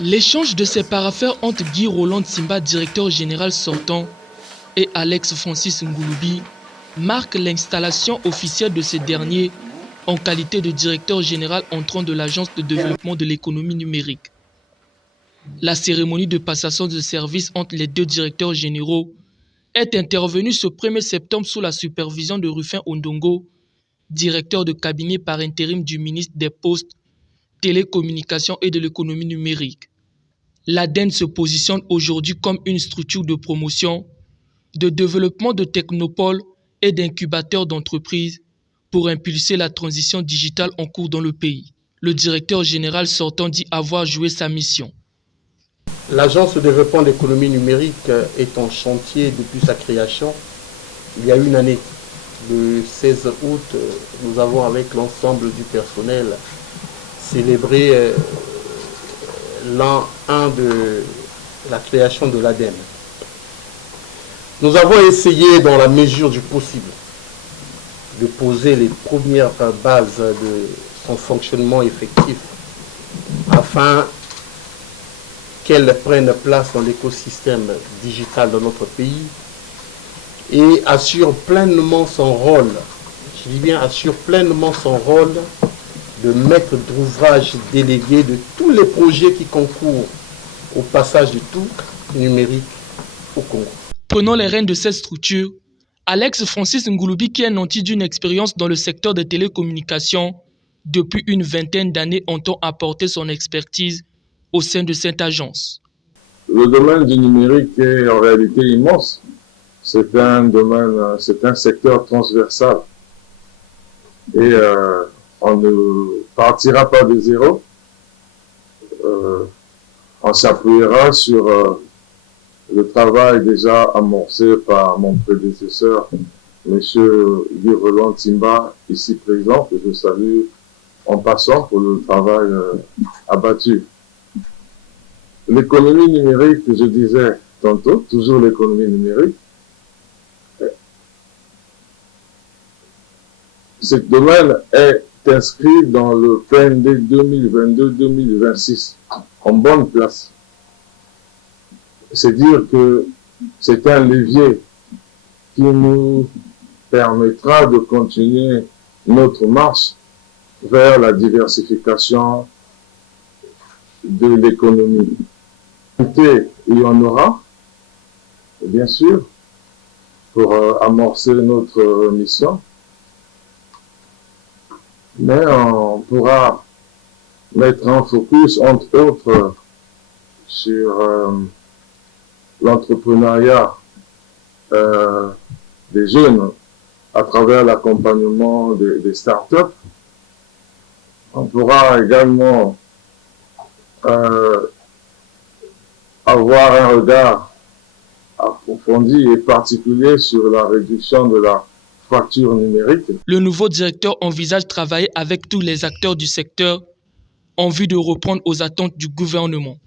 L'échange de ces parapheurs entre Guy Roland Simba, directeur général sortant, et Alex Francis Ngouloubi marque l'installation officielle de ce dernier en qualité de directeur général entrant de l'Agence de développement de l'économie numérique. La cérémonie de passation de service entre les deux directeurs généraux est intervenue ce 1er septembre sous la supervision de Rufin Ondongo, directeur de cabinet par intérim du ministre des Postes, Télécommunications et de l'économie numérique. L'ADEN se positionne aujourd'hui comme une structure de promotion, de développement de technopoles et d'incubateurs d'entreprises pour impulser la transition digitale en cours dans le pays. Le directeur général sortant dit avoir joué sa mission. L'Agence de développement de l'économie numérique est en chantier depuis sa création il y a une année. Le 16 août, nous avons avec l'ensemble du personnel célébré l'an 1 de la création de l'ADEN. Nous avons essayé, dans la mesure du possible, de poser les premières bases de son fonctionnement effectif afin qu'elle prenne place dans l'écosystème digital de notre pays et assure pleinement son rôle, je dis bien assure pleinement son rôle de maître d'ouvrage délégué de tous les projets qui concourent au passage du tout numérique au Congo. Prenant les rênes de cette structure, Alex Francis Ngouloubi, qui est nanti d'une expérience dans le secteur des télécommunications depuis une vingtaine d'années, entend apporter son expertise au sein de cette agence. Le domaine du numérique est en réalité immense. C'est un domaine, c'est un secteur transversal. Et on ne partira pas de zéro. On s'appuiera sur le travail déjà amorcé par mon prédécesseur, M. Guy Roland Simba, ici présent, que je salue en passant pour le travail abattu. L'économie numérique, je disais tantôt, toujours l'économie numérique, ce domaine est inscrit dans le PND 2022-2026 en bonne place. C'est dire que c'est un levier qui nous permettra de continuer notre marche vers la diversification de l'économie. Il y en aura, bien sûr, pour amorcer notre mission, mais on pourra mettre un focus, entre autres, sur l'entrepreneuriat des jeunes à travers l'accompagnement des startups. On pourra également avoir un regard approfondi et particulier sur la réduction de la fracture numérique. Le nouveau directeur envisage de travailler avec tous les acteurs du secteur en vue de répondre aux attentes du gouvernement.